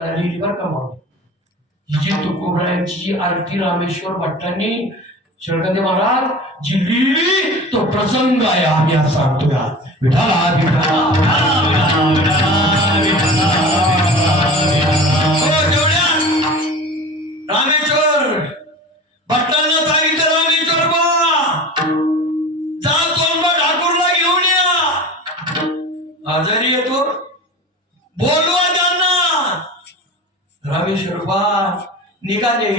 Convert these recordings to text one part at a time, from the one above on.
लिहिली बरं का मग ही जी तुकोबरायांची आरती रामेश्वर भट्टांनी शरकंदे महाराज जी लिहिली तो प्रसंग आहे आम्ही आज सांगतोय. विठाला रामेश्वर भट्टांना सांगितलं, रामेश्वर बा जा सोनबा ठाकूरला घेऊन या, आजारी येतो बोलवा त्यांना. रामेश्वर बा निघाले,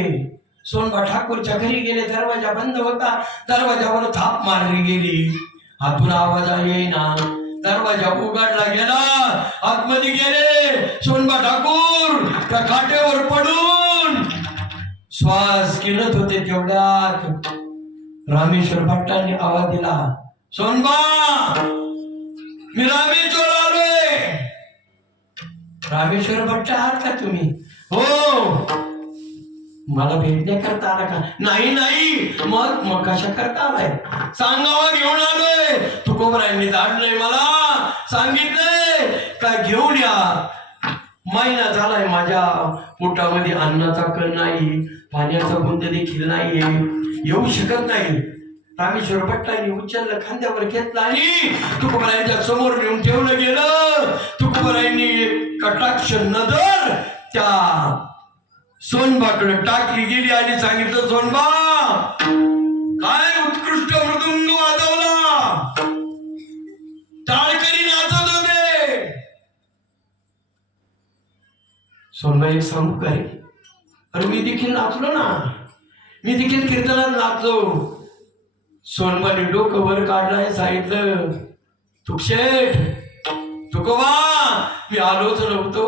सोनबा ठाकूरच्या घरी गेले. दरवाजा बंद होता, दरवाजावर थाप मारली गेली, आतून आवाज येईना. दरवाजा उघडला गेला, आतमध्ये गेले. सोनबा ठाकूर त्या खाटेवर पडून श्वास गिळत होते. तेवढ्यात रामेश्वर भट्टांनी आवाज दिला, सोनबा मी रामेश्वर आलोय. रामेश्वर भट्ट आहात का तुम्ही? हो. मला भेटण्याकरता आला का? नाही नाही. मग कशा करता आलाय? सांगावा घेऊन आलोय. तुकोबरायांनी धाडलंय, मला सांगितलंय का घेऊन या. महिना झालाय, माझ्या पोटामध्ये अन्नाचा कण नाही, पाण्याचा बुंद देखील नाहीये, येऊ शकत नाही. रामेश्वर भट्टांनी उचललं, खांद्यावर घेतलं आणि तुकोबरायांच्या समोर नेऊन ठेवलं गेलं. तुकोबरायांनी कटाक्ष नजर त्या सोनबाकडे टाकली गेली आणि सांगितलं, सोनबा काय उत्कृष्ट मृदुंग वाजवला, टाळकरी नाचत होते. सोनबा एक सांगू काय, अरे मी देखील नाचलो ना, मी देखील कीर्तनात नाचलो. सोनबाने डोकं वर काढलाय, सांगितलं, तुकशेठ तुकोबा मी आलोच नव्हतो,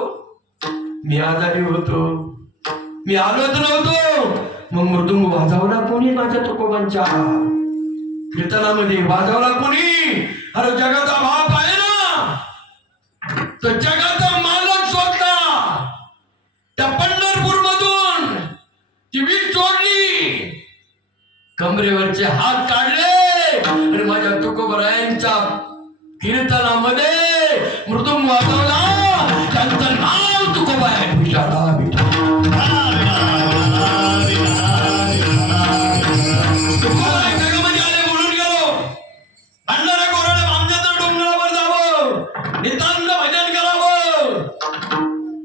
मी आजारी होतो, मी आलोच नव्हतो. मग मृदुंग वाजवला कोणी माझ्या तुकोबांच्या कीर्तनामध्ये? वाजवला कोणी? अरे जगाचा बाप आहे ना, तो जगाचा मालक स्वतः त्या पंढरपूर मधून ती वीज जोडली, कमरेवरचे हात काढले आणि माझ्या तुकोबरायांच्या कीर्तनामध्ये मृदुंग वाजवला. त्यांचं नाव तुकोबा आहे. विठाला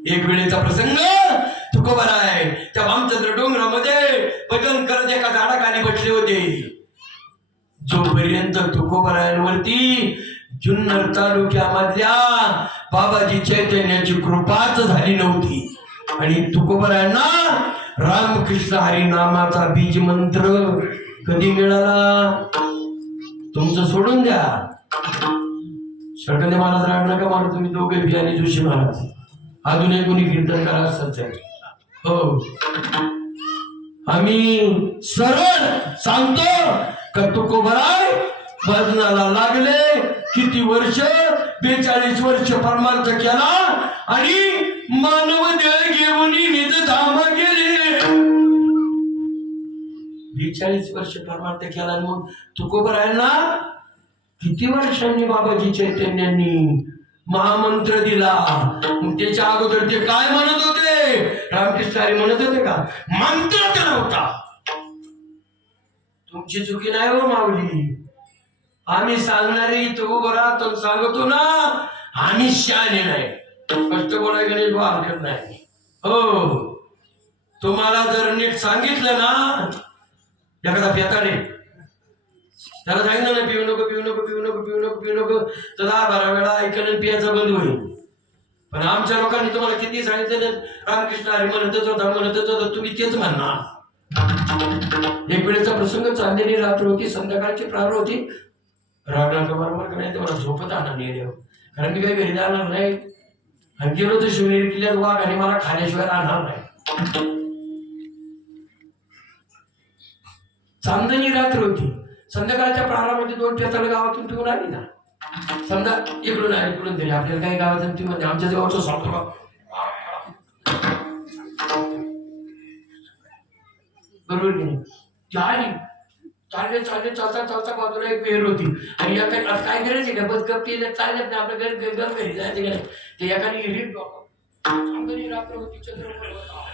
एक वेळेचा प्रसंग तुकोबराय त्या भामचंद्र डोंगरामध्ये भजन करत एका झाडाखाली बसले होते. जोपर्यंत तुकोबरायांवरती जुन्नर तालुक्यामधल्या बाबाजी चैतन्याची कृपाच झाली नव्हती आणि तुकोबरायांना रामकृष्ण हरी नामाचा बीज मंत्र कधी मिळाला? तुमचं सोडून द्या, शरकंदे महाराज राग नका मारू, तुम्ही दोघे बी आणि जोशी महाराज अजून एक कोणी कीर्तन करा असतात. हो, आम्ही सरळ सांगतो का तुकोबराय भजनाला लागले. किती वर्ष? 42 वर्ष परमार्थ केला आणि मानव देह घेऊन निज धाम गेले. 42 वर्ष परमार्थ केला आणि मग तुकोबरायांना किती वर्षांनी बाबाजी चैतन्यांनी महामंत्र दिला. मग त्याच्या अगोदर ते काय म्हणत होते? रामकृष्ण हरी म्हणत होते का? मंत्र केला होता. तुमची चुकी नाही हो माऊली, आम्ही सांगणारे तुकोबरा सांगतो ना, आम्ही शहाणे नाही. स्पष्ट बोलायला गेले हरकत नाही. हो, तुम्हाला जर नीट सांगितलं ना, एखादा पेताडे त्याला सांगितलं ना पिऊ नको पिऊ नको पिऊ नको पिऊ नको पिऊ नको, तर 10-12 वेळा ऐकलं पियाचं बंद होईल. पण आमच्या लोकांनी तुम्हाला किती सांगितलं, रामकृष्ण हरी म्हणतच होता, तुम्ही तेच म्हणणार. एक वेळेचा प्रसंग, चांदणी रात्र होती, संध्याकाळची प्रार होती. रागराग बरोबर का नाही ते मला झोपत आणणार नाही, कारण मी काही घरी जाणार नाही आणि गेलो तर शिवनेरी किल्ल्यात वाघ आणि मला खाण्याशिवाय राहणार नाही. चांदणी रात्र होती, संध्याकाळच्या प्रारामध्ये 2 पेताळ गावातून ठेवून आली ना. समजा इकडून आहे इकडून तरी आपल्याला काही गावातून ती म्हणजे आमच्या जवळचं सांगतो का बरोबर की नाही? चालले चालता बाजूला एक विहीर होती आणि काय करायचे का बस गप्पी चालल्यात ना आपल्या घरी जायचं का नाही. ते एकाने विहीर चांदणी रात्र होती, चंद्र होता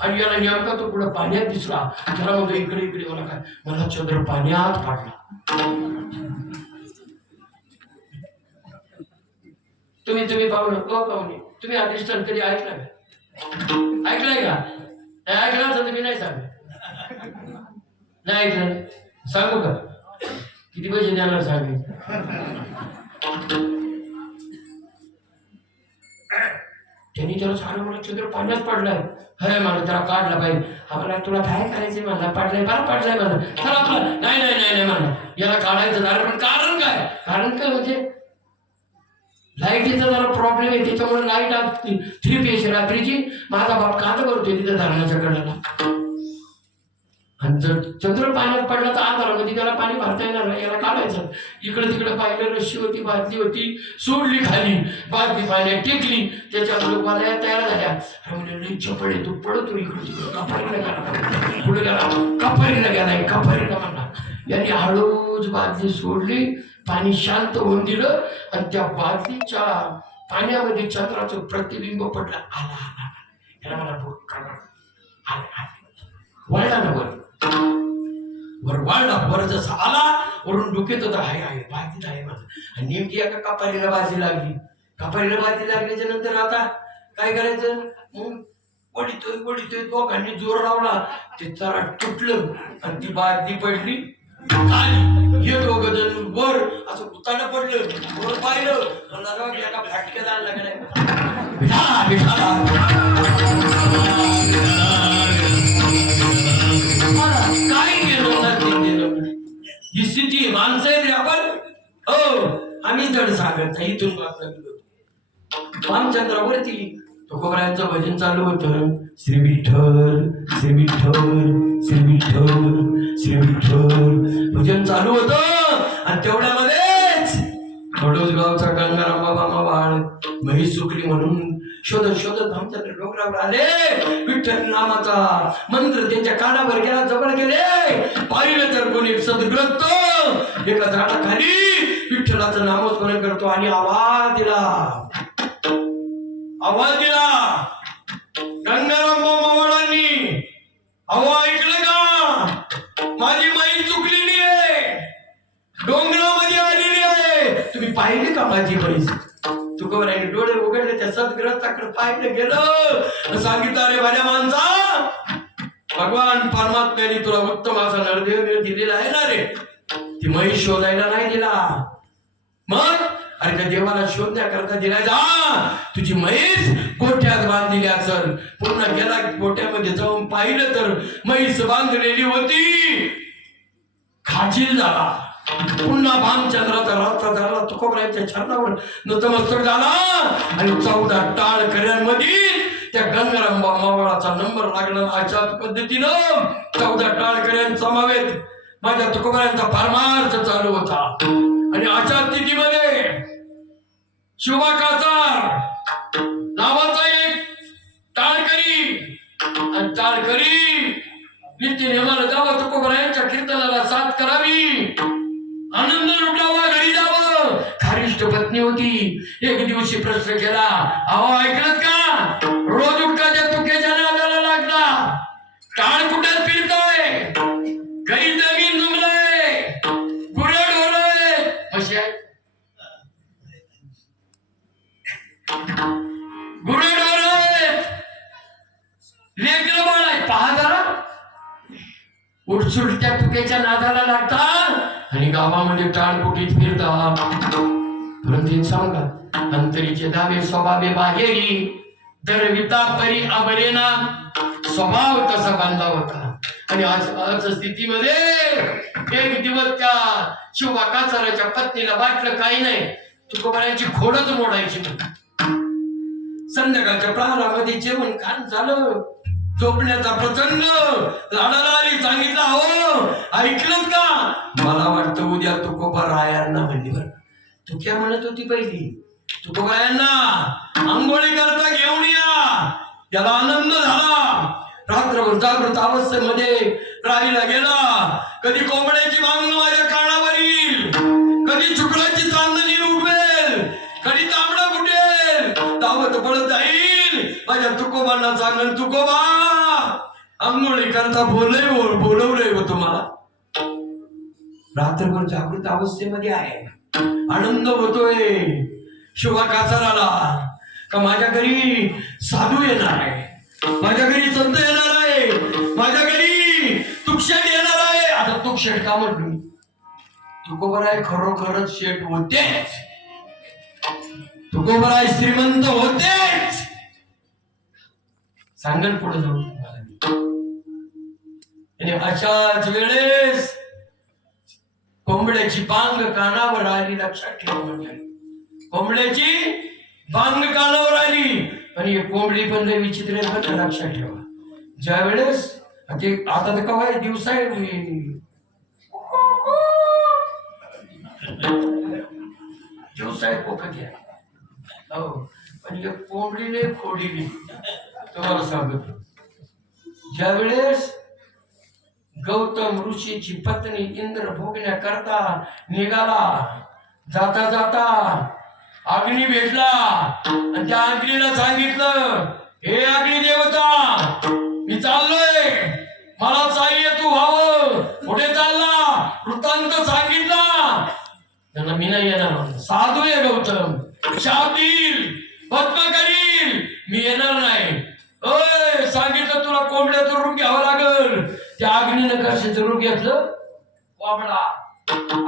आणि याला नेमका तो पुढे पाण्यात दिसला. त्याला म्हणतो इकडे इकडे. मला काय, मला चंद्र पाण्यात पडला. तुम्ही पाहुणे पाहुणे तुम्ही हा दृष्टांत कधी ऐकला का? ऐकलाय का? नाही ऐकला तर तुम्ही नाही सांगा. नाही ऐकलं सांगू का? किती पैसे द्यायला सांगेल. त्यांनी त्याला सांगितलं मला चंद्र पाण्यात पडलाय. हे मला त्याला काढला पाहिजे. आम्हाला तुला काय करायचंय? मला पाडलाय, बरं पाडलाय मला. चला आपलं नाही नाही नाही नाही म्हणा याला काढायचं झालं. पण कारण काय? कारण काय म्हणजे लाईटीचा जरा प्रॉब्लेम आहे, त्याच्यामुळे लाईट आज 3 पेज रात्रीची. माझा बाप कांदा करतोय तिथं धरणाच्या कडेला. आणि जर चंद्र पाण्यात पडला तर आधारामध्ये त्याला पाणी भरता येणार नाही, याला काढायचं. इकडे तिकडे पाहिलं, रशी होती, बादली होती, सोडली खाली, बादली पाण्यात टेकली, त्याच्यात लोकांना तयार झाल्या. म्हणजे चपळे तू पडतो इकडे तिकडे, कपारीला गेला, पुढे गेला, कपारीला गेलाय, कपारीला म्हणला. यांनी हळूच बादली सोडली, पाणी शांत होऊन दिलं आणि त्या बादलीच्या पाण्यामध्ये चंद्राचं प्रतिबिंब पडलं. आला आला याला मला भूक आला वळला ना वर वाढला. वर जसा आला वरून डोक्यात होता, हाय आहे बादलीत आहे माझं. आणि नेमकी एका कपारीला बाजी लागली. कपारीला बाजी लागल्याच्या नंतर आता काय करायचं? वडितोय दोघांनी जोर लावला, ते जरा तुटलं आणि ती बादली पडली खाली. हे दोघं जण वर असं उताना पडलं. वर पाहिलं मला एका फाटक्यात आणला का नाही. काय केलं ही स्थिती माणसं आहे रे आपण. हो आम्ही जड सागरचा इथून बातला गेलो. रामचंद्रावरती तुकोबरायांचं भजन चालू होतं. श्री विठ्ठल श्री विठ्ठल श्री विठ्ठल श्री विठ्ठल भजन चालू होतं. आणि तेवढ्यामध्येच कडोसगावचा गंगाराम बाबा मावाळ म्हैस चुकली म्हणून शोधत शोधत रामचंद्र डोंगरावर आले. विठ्ठल नामाचा मंत्र त्यांच्या कानावर गेला, जवळ गेले. पाहिलं तर कोणी सद्ग्रस्त एका झाडाखाली विठ्ठलाचं नामस्मरण करतो आणि आवाज दिला. गंगाराम मावळांनी अहो ऐकलं का? माझी माई चुकलेली आहे, डोंगरामध्ये आलेली आहे. तुम्ही पाहिले का माझी म्हैस? तुकोबरायांनी डोळे उघडले, त्या सद्ग्रस्ताकडे पाहिलं गेलं. सांगितलं अरे माझ्या माणसा, भगवान परमात्म्याने तुला उत्तम असा नरदेव दिलेला आहे ना रे. ती म्हैस शोधायला नाही दिला. मग अरे त्या देवाला शोधण्याकरता दिला. जा तुझी म्हैस गोठ्यात बांधलेली असेल. पुन्हा गेला गोठ्यामध्ये जाऊन पाहिलं तर म्हैस बांधलेली होती. खाजील झाला. पुन्हा भामचंद्राचा रस्ता झाला. तुकोबरायांच्या चरणावर नतमस्तक झाला आणि 14 टाळकऱ्यांमध्ये त्या गंगाराम मावळाचा नंबर लागला. अशा पद्धतीनं 14 टाळकऱ्यांचा समावेश माझ्या तुकोबरायांचा परमार्थ चालू होता. आणि अशा स्थितीमध्ये शिवबाकाचा नावाचा एक टाळकरी आणि टाळकरी नित्य नेमाला जावं, तुकोबरायांच्या कीर्तनाला साथ करावी, आनंद लुटावा, घरी जावं. खारिष्ट पत्नी होती. एक दिवशी प्रश्न केला, अहो ऐकलत का? रोज उठकाच्या तुक्याच्या नादाला लागला. टाळ कुठे फिरतोय, घरी जमीन जुमलंय, गुरड होलंय, म्हशी आहे गुरड होलंय, लेकरं बाळ आहे. पहा जरा उठसुटत्या तुक्याच्या नादाला लागतात आणि गावामध्ये टाळकुटीत फिरतात. परंतु सांगा अंतरीचे दावे स्वभावे बाहेरी दरविता परी अबरेना. स्वभाव तसा बांधला होता. आणि आज स्थितीमध्ये एक दिवस त्या शिवबाकाचाराच्या पत्नीला वाटलं काही नाही, तुकोबरायांची खोडच मोडायची. संध्याकाळच्या प्रहारामध्ये जेवण खाण झालं. झोपण्याचा प्रचंड लाडाला आली. सांगितलं हो ऐकलं का? मला वाटतं उद्या तुकोबा रायांना म्हणली. बरं तुक्या म्हणत होती पहिली, तुकोबरायांना आंघोळी करता घेऊन या. त्याला आनंद झाला. रात्रभर जागृत अवस्थेमध्ये राहीला गेला. कधी कोंबड्याची मागणं माझ्या कानावर येईल, कधी शुक्राची चांदणी उठवेल, कधी तांबडा फुटेल, धावत पळत जाईल. माझ्या तुकोबांना सांगेल, तुकोबा आंघोळी करता बोलवलंय व तुम्हाला. रात्रभर जागृत अवस्थेमध्ये आहे, आनंद होतोय. शुभा काचार आला का माझ्या घरी साधू येणार आहे, माझ्या घरी संत येणार आहे, माझ्या घरी तुकशेट येणार आहे. आता तुकशेट का म्हटलं, तुकोबराय खरोखरच शेठ होतेच, तुकोबराय श्रीमंत होतेच. सांगेल पुढे जाऊन तुम्हाला. आणि अशाच वेळेस कोंबड्याची बांग कानावर आली. लक्षात ठेवा मंडळी, कोंबड्याची बांग कानावर आली. पण ही कोंबडी पण लय विचित्र आहे बरं, लक्षात ठेवा. ज्या वेळेस ते आता तर काय दिवस आहे, दिवस आहे पोकत आहे. हो, पण एक कोंबडीने खोडीली. तुम्हाला सांगतो, ज्या वेळेस गौतम ऋषीची पत्नी इंद्र भोगण्या करता निघाला, जाता जाता अग्नी भेटला आणि त्या अग्नीला सांगितलं, हे अग्नी देवता, मी चाललोय, मला चाहिए तू व्हावं. पुढे चालला, वृत्तांत सांगितला. त्यांना मी नाही येणार, साधू आहे गौतम, शाप देईल, पद्म करील, मी येणार नाही. ओय सांगितलं तुला कोंबड्याचं रूप घ्यावं लागल. त्या अग्नीनं कशाचं रूप घेतलं, कोंबडा.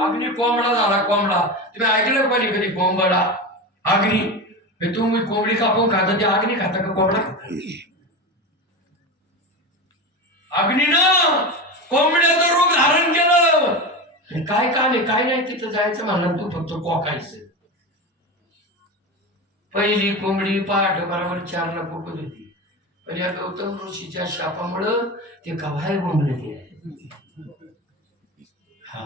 अग्नी कोंबडा झाला, कोंबडा. तुम्ही ऐकलं पाहिजे कधी कोंबडा अग्नी? तुम्ही कोंबडी कापून खाता, ते अग्नी खाता का कोंबडा? अग्नीनं कोंबड्याचं रूप धारण केलं. काय काम आहे, काय नाही तिथं जायचं म्हणलं, तू फक्त कोकायचं. पहिली कोंबडी पहाट बरोबर 4ला कोकत होती, पण या गौतम ऋषीच्या शापामुळं ते कव्हाय बोंबले ते. हा